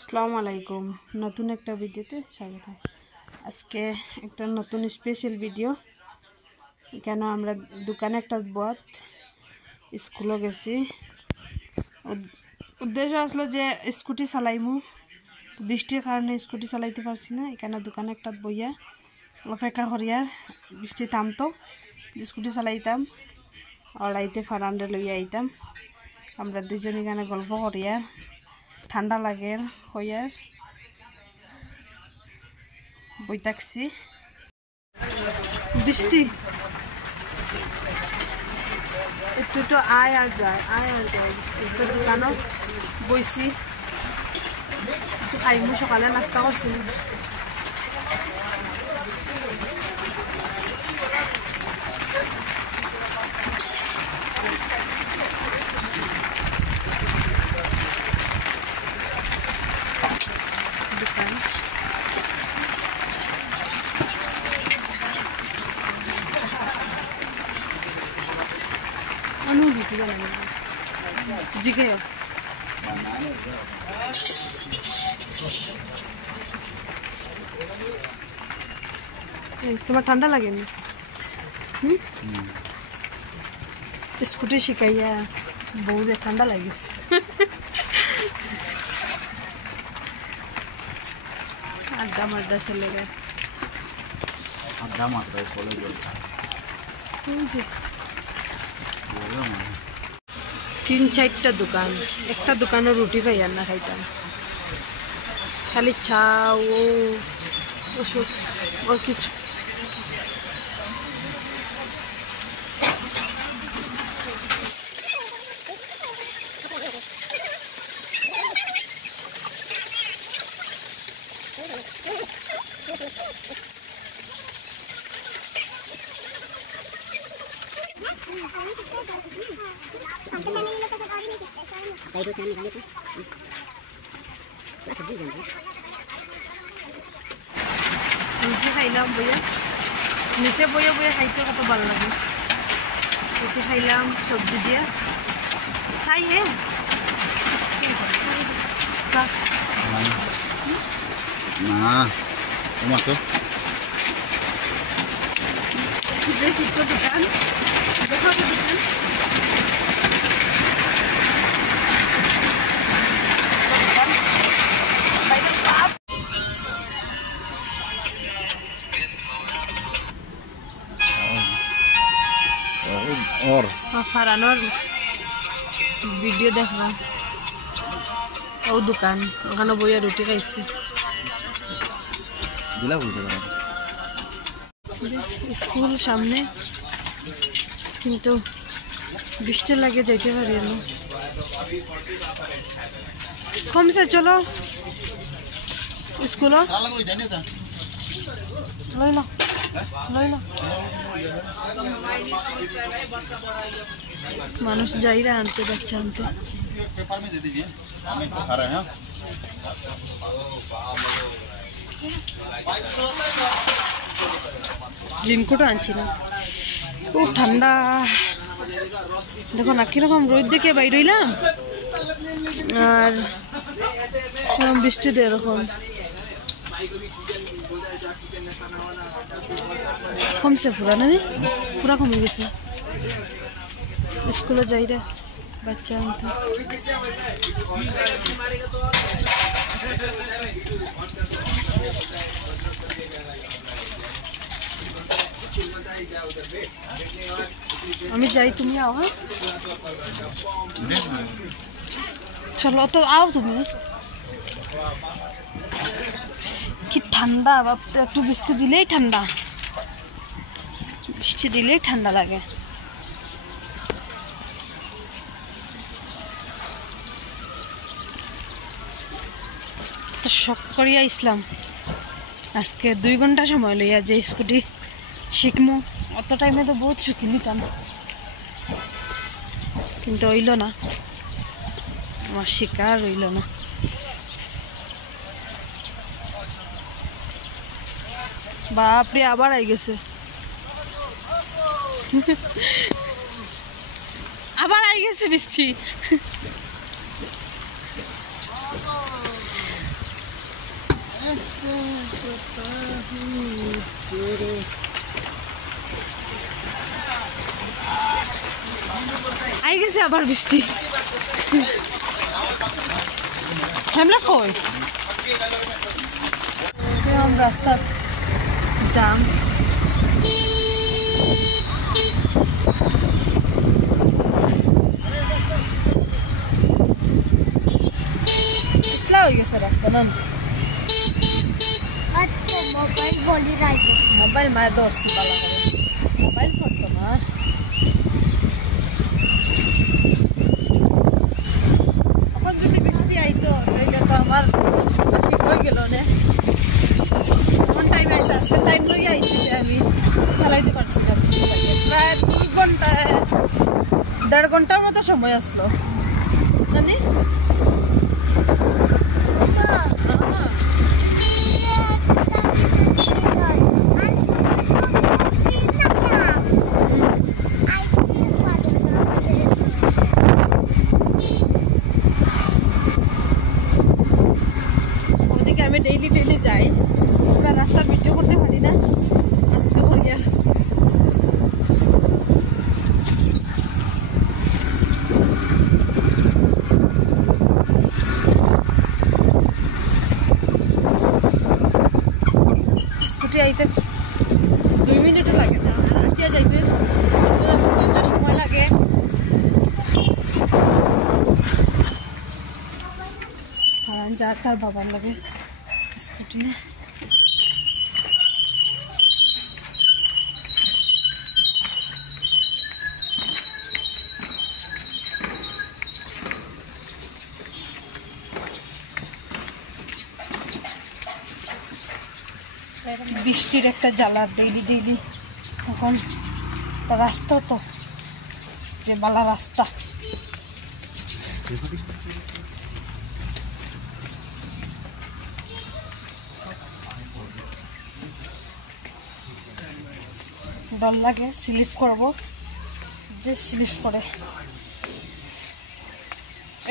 আসসালামু আলাইকুম। নতুন একটা ভিডিওতে স্বাগত। আজকে একটা নতুন স্পেশাল ভিডিও। কেন আমরা দোকানে একটা বত স্কুলে গেছি। উদ্দেশ্য আসলো যে স্কুটি চালাইমু, বৃষ্টির কারণে স্কুটি চালাইতে পারছি না। এখানে দোকানে একটা বইয়া অপেক্ষা করিয়া বৃষ্টি থামতো স্কুটি চালাইতাম, অড়াইতে ফারান্ডে লইয়া আইতাম। আমরা দুজন এখানে গল্প করিয়া ঠান্ডা লাগে হইয়ার বই থাকছি। বৃষ্টি একটু একটু আয় আর যায় বৃষ্টি। একটু দোকানও বইছি, খাইমু, সকালে নাস্তা করছি। দোকান অনুভূতি জিগে তোমার ঠান্ডা লাগেনি? স্কুটি শিখাইয়া বউরে ঠান্ডা লাগিস। আড্ডা মাড্ডা চলে গেছে, আড্ডা মাত্রায় চলে গেছে। 3-4টা দোকান, একটা দোকানে রুটি পাই আর না খাইতাম, খালি চা ও ওষুধ আর কিছু। রুটি খাইলাম বইয়া, নিচে বইয়া বইয়া খাইতে কত ভালো লাগে। রুটি খাইলাম সবজি দিয়া, খাই হে না তোমার তো দোকান দেখো দোকান। और ফারানোর ভিডিও দেখলাম, ও দোকান ওখানে বইয়া রুটি খাইছি। দিলা বুঝতে পারো স্কুল সামনে, কিন্তু বৃষ্টি লাগে যাইতে পারি না। কমছে, চলো স্কুল লইল লইল। মানুষ যাইরা আনতে যাচ্ছে আনতে। पेपर में दे दीजिए, हम एक खा रहे हैं। রেনকোট আনছি না, খুব ঠান্ডা। দেখো না কিরকম রোদ দেখে বাইর হইলাম, আর বৃষ্টি দিয়ে এরকম কমছে। পুরা না পুরা কমে গেছে। স্কুলে যাই রে বাচ্চা আনতে। আমি যাই, তুমি আও। হ্যাঁ চলো তো, আও তুমি। কি ঠান্ডা বাপরে, একটু বৃষ্টি দিলেই ঠান্ডা, বৃষ্টি দিলেই ঠান্ডা লাগে। তো শখ করিয়া ইসলাম আজকে 2 ঘন্টা সময় লইয়া যে স্কুটি শিখমু। অত টাইমে তো বহুত শিখি নিতাম, কিন্তু হইল না, আমার শিকার হইল না। বাপরে আবার আই গেছে, আবার আই গেছে বৃষ্টি। আই গেছে আবার বৃষ্টি হেমলা কই রাস্তা জাম ইসলা হয়ে গেছে রাস্তা না মোবাইল মায়ের দর্শি পালা করে মোবাইল করতো না এখন যদি বৃষ্টি আইতো তাইলে তো আমার ঠিক হয়ে গেল না এমন টাইম আইসে আজকে টাইম লই আইসি যে আমি চালাইতে পারছি না বৃষ্টি লাগে প্রায় 2 ঘন্টা 1.5 ঘন্টার মতো সময় আসলো জানি আমি ডেইলি যাই পুরা রাস্তা ভিডিও করতে পারি না আজকে হয়ে গেল স্কুটি আইতে 2 মিনিটও লাগে না হাঁটিয়া যাইতে সময় লাগে কারণ যার তার বাবার লাগে স্কুটি বৃষ্টির একটা জ্বালা ডেইলি এখন রাস্তা তো যে বালা রাস্তা ডর লাগে স্লিপ করব যে স্লিপ করে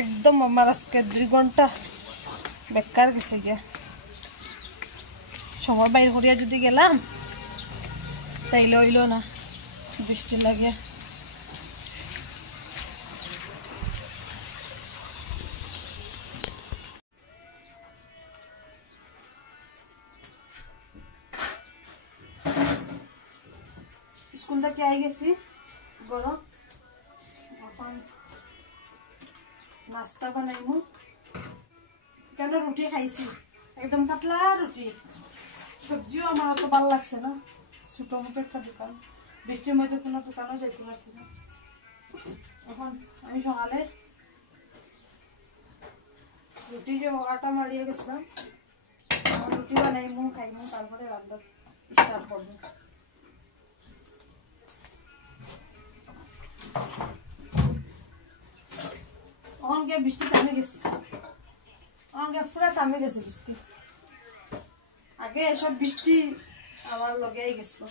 একদম আমার আজকে 2 ঘন্টা বেকার গেছে গিয়া সময় বাইর করিয়া যদি গেলাম তাইলে হইল না বৃষ্টি লাগে স্কুল থেকে আই গেছি গরম এখন নাস্তা বানাইমু কেন রুটি খাইছি একদম পাতলা রুটি সবজিও আমার অত ভালো লাগছে না ছোট মোটো একটা দোকান বৃষ্টির মধ্যে কোনো দোকানও যাইতে পারছি না এখন আমি সকালে রুটি যে আটা মারিয়ে গেছিলাম রুটি বানাইমু খাইমু তারপরে রান্না স্টার্ট করবো অঙ্গে বৃষ্টি থামে গেছে অঙ্গে পুরা থামে গেছে বৃষ্টি আগে এসব বৃষ্টি আমার লগেই গেছিল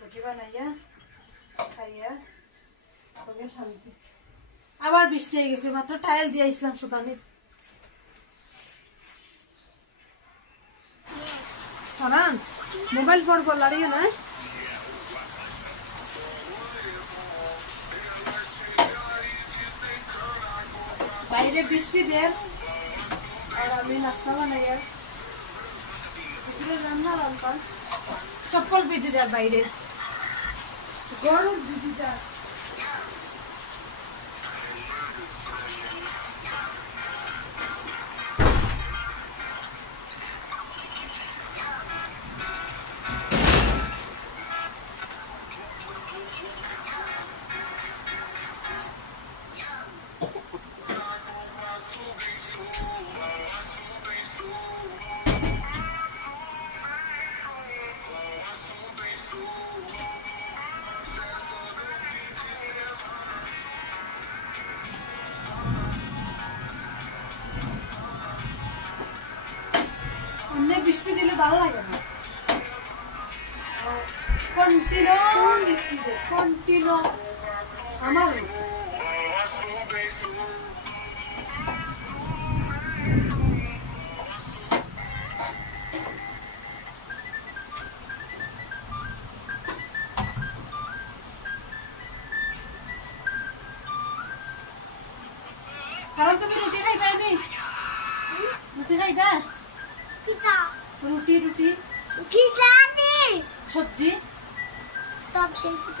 রুটি বানাইয়া খাইয়া শান্তি আবার বৃষ্টি হয়ে গেছে মাত্র টাইল দিয়ে আসলাম শুকানি মোবাইল ফোন করল না বাইরে বৃষ্টি দেয় আর আমি নাস্তা বানাইয়া রান্না রান্তাম চপ্পল ভিজে যায় বাইরে গরম ভিজে যায় বৃষ্টি দিলে ভালো লাগে না কন্টিনিউ বৃষ্টি দে কন্টিনিউ আমার কারণ তুমি রুটি খাইবা নি রুটি খাইবা কিটা রুটি রুটি কিটা নি সবজি তব দেখি